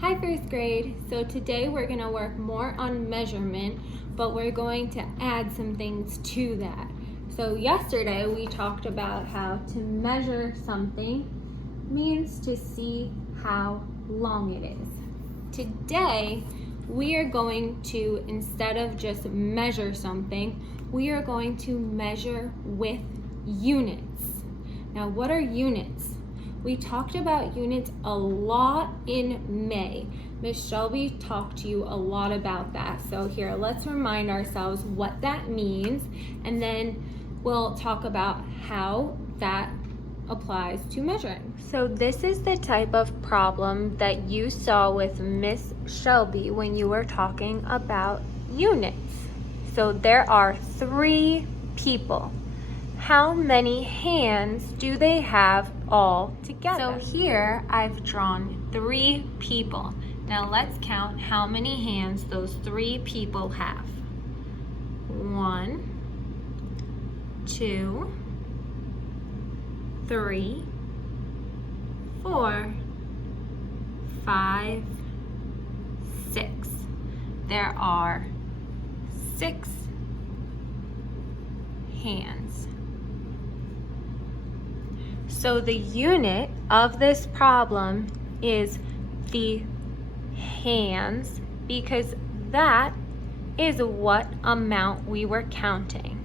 Hi first grade. So today we're going to work more on measurement, but we're going to add some things to that. So yesterday we talked about how to measure something means to see how long it is. Today we are going to, instead of just measure something, we are going to measure with units. Now, what are units? We talked about units a lot in May. Miss Shelby talked to you a lot about that. So here, let's remind ourselves what that means, and then we'll talk about how that applies to measuring. So this is the type of problem that you saw with Miss Shelby when you were talking about units. So there are 3 people. How many hands do they have all together? So here I've drawn 3 people. Now let's count how many hands those 3 people have. 1, 2, 3, 4, 5, 6. There are 6 hands. So the unit of this problem is the hands, because that is what amount we were counting.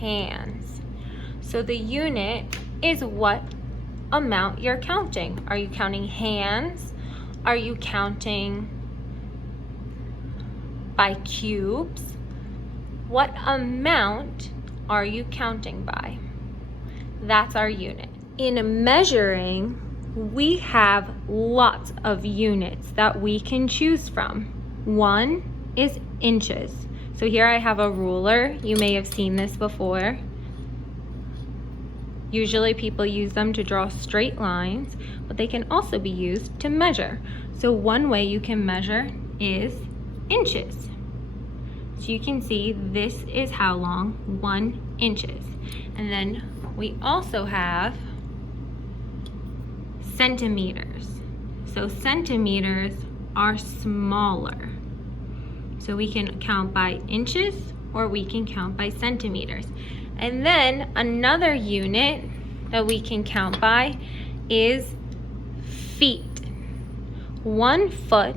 Hands. So the unit is what amount you're counting. Are you counting hands? Are you counting by cubes? What amount are you counting by? That's our unit. In measuring, we have lots of units that we can choose from. One is inches. So here I have a ruler. You may have seen this before. Usually people use them to draw straight lines, but they can also be used to measure. So one way you can measure is inches. So you can see this is how long, 1 inches. And then we also have centimeters. So centimeters are smaller. So we can count by inches or we can count by centimeters. And then another unit that we can count by is feet. 1 foot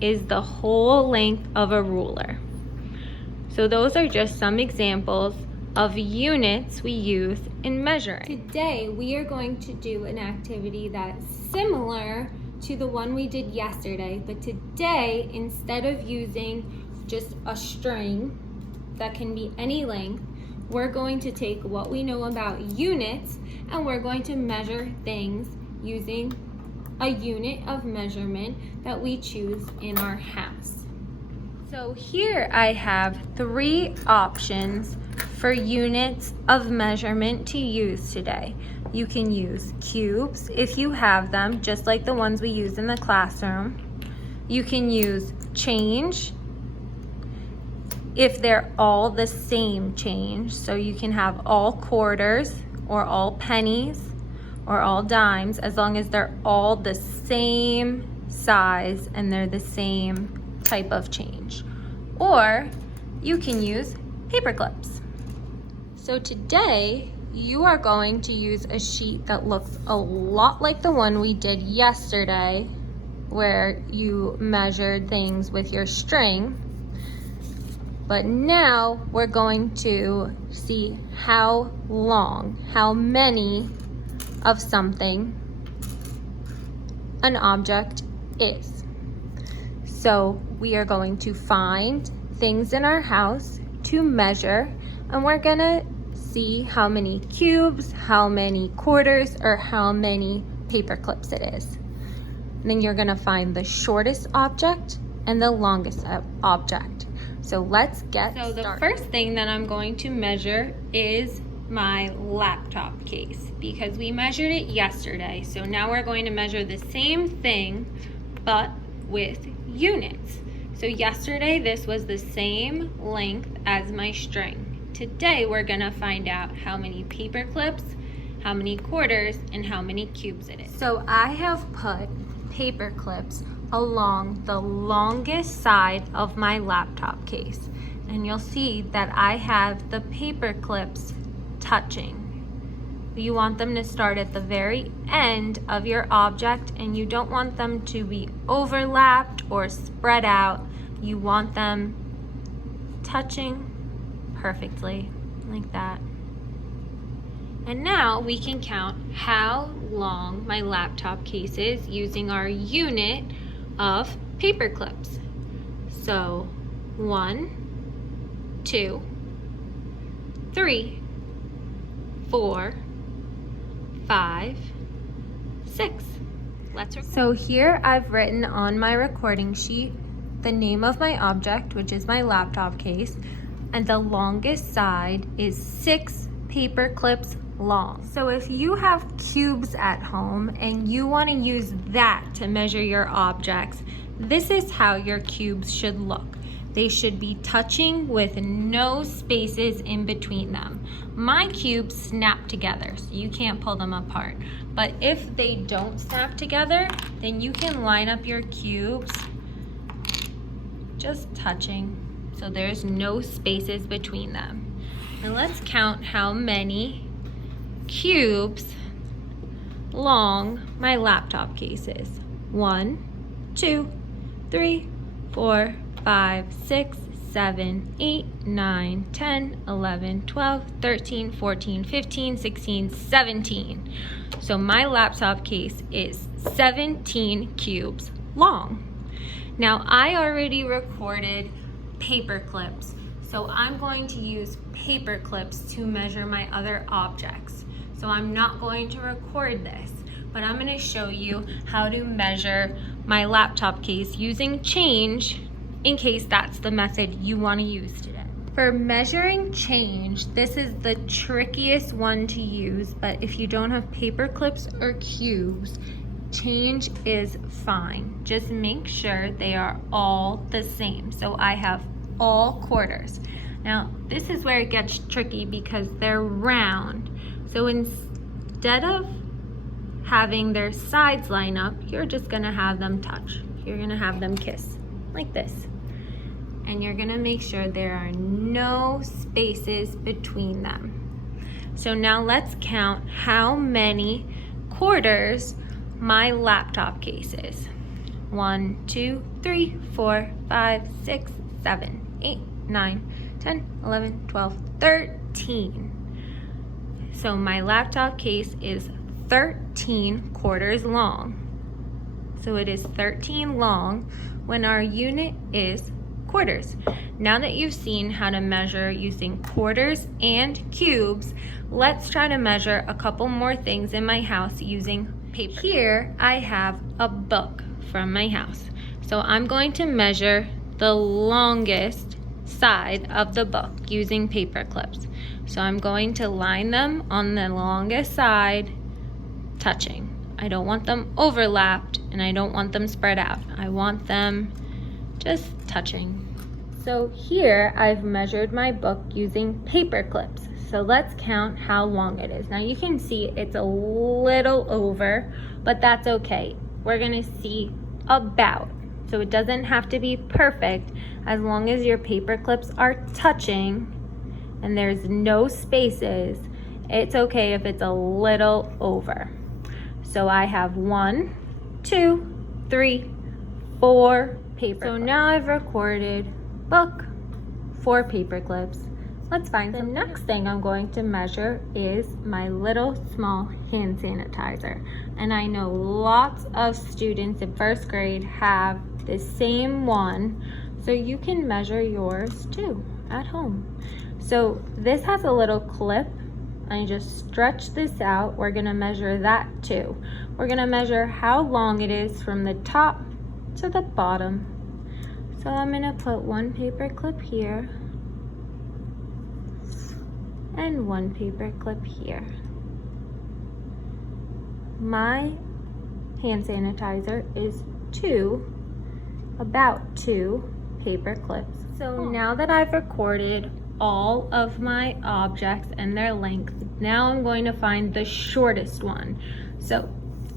is the whole length of a ruler. So those are just some examples of units we use in measuring. Today we are going to do an activity that's similar to the one we did yesterday, but today, instead of using just a string that can be any length, we're going to take what we know about units and we're going to measure things using a unit of measurement that we choose in our house. So here I have 3 options for units of measurement to use today. You can use cubes if you have them, just like the ones we use in the classroom. You can use change if they're all the same change. So you can have all quarters or all pennies or all dimes, as long as they're all the same size and they're the same type of change. Or you can use paper clips. So today you are going to use a sheet that looks a lot like the one we did yesterday, where you measured things with your string. But now we're going to see how long, how many of something an object is. So we are going to find things in our house to measure, and we're gonna see how many cubes, how many quarters, or how many paper clips it is. And then you're gonna find the shortest object and the longest object. So let's get started. So the first thing that I'm going to measure is my laptop case, because we measured it yesterday. So now we're going to measure the same thing, but with units. So yesterday this was the same length as my string. Today we're gonna find out how many paper clips, how many quarters, and how many cubes it is. So I have put paper clips along the longest side of my laptop case. And you'll see that I have the paper clips touching. You want them to start at the very end of your object, and you don't want them to be overlapped or spread out. You want them touching perfectly, like that. And now we can count how long my laptop case is using our unit of paper clips. So 1, 2, 3, 4, 5, 6. Let's record. So here I've written on my recording sheet the name of my object, which is my laptop case, and the longest side is 6 paper clips long. So if you have cubes at home and you want to use that to measure your objects, this is how your cubes should look. They should be touching with no spaces in between them. My cubes snap together, so you can't pull them apart. But if they don't snap together, then you can line up your cubes just touching, so there's no spaces between them. Now let's count how many cubes long my laptop case is. 1, 2, 3, 4, 5, 6, 7, 8, 9, 10, 11, 12, 13, 14, 15, 16, 17. So my laptop case is 17 cubes long. Now I already recorded paper clips, so I'm going to use paper clips to measure my other objects. So I'm not going to record this, but I'm going to show you how to measure my laptop case using change, in case that's the method you want to use today. For measuring change, this is the trickiest one to use, but if you don't have paper clips or cubes, change is fine. Just make sure they are all the same. So I have all quarters. Now this is where it gets tricky because they're round. So instead of having their sides line up, you're just gonna have them touch. You're gonna have them kiss like this. And you're gonna make sure there are no spaces between them. So now let's count how many quarters my laptop case is. 1, 2, 3, 4, 5, 6, 7, 8, 9, 10, 11, 12, 13. So my laptop case is 13 quarters long. So it is 13 long when our unit is quarters. Now that you've seen how to measure using quarters and cubes, let's try to measure a couple more things in my house using paper. Here I have a book from my house. So I'm going to measure the longest side of the book using paper clips. So I'm going to line them on the longest side, touching. I don't want them overlapped and I don't want them spread out. I want them just touching. So here I've measured my book using paper clips. So let's count how long it is. Now you can see it's a little over, but that's okay. We're gonna see about. So it doesn't have to be perfect as long as your paper clips are touching and there's no spaces. It's okay if it's a little over. So I have 1, 2, 3, 4 paper clips. So now I've recorded book, 4 paper clips. Let's find the next thing I'm going to measure is my little small hand sanitizer. And I know lots of students in first grade have the same one, so you can measure yours too at home. So this has a little clip. I just stretch this out. We're gonna measure that too. We're gonna measure how long it is from the top to the bottom. So I'm gonna put 1 paper clip here and 1 paper clip here. My hand sanitizer is about 2 paper clips. So now that I've recorded all of my objects and their length, now I'm going to find the shortest one. So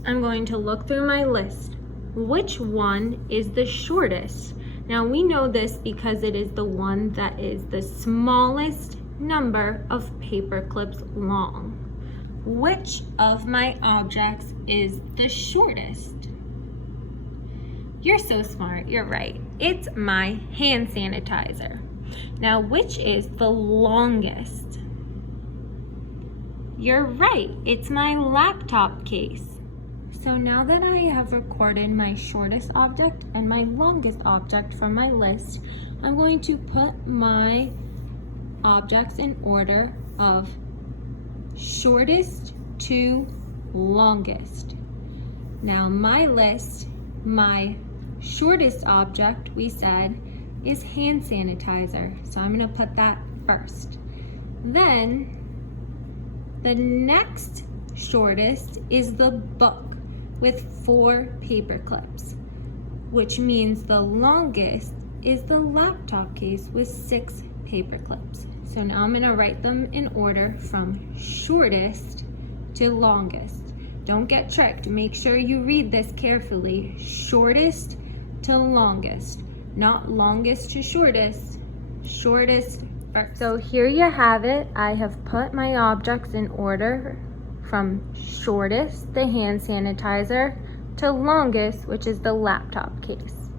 I'm going to look through my list which one is the shortest? Now we know this because it is the one that is the smallest number of paper clips long. Which of my objects is the shortest? You're so smart, you're right. It's my hand sanitizer. Now, which is the longest? You're right, it's my laptop case. So now that I have recorded my shortest object and my longest object from my list, I'm going to put my objects in order of shortest to longest. Now my list, my shortest object, we said, is hand sanitizer. So I'm gonna put that first. Then the next shortest is the book with 4 paper clips, which means the longest is the laptop case with 6 paper clips. So now I'm gonna write them in order from shortest to longest. Don't get tricked, make sure you read this carefully. Shortest to longest, not longest to shortest, shortest first. So here you have it. I have put my objects in order from shortest, the hand sanitizer, to longest, which is the laptop case.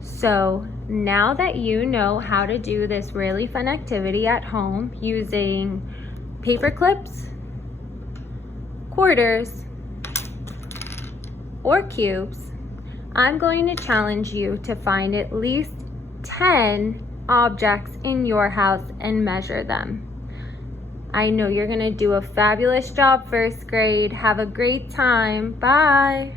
So now that you know how to do this really fun activity at home using paper clips, quarters, or cubes, I'm going to challenge you to find at least 10 objects in your house and measure them. I know you're gonna do a fabulous job, first grade. Have a great time. Bye.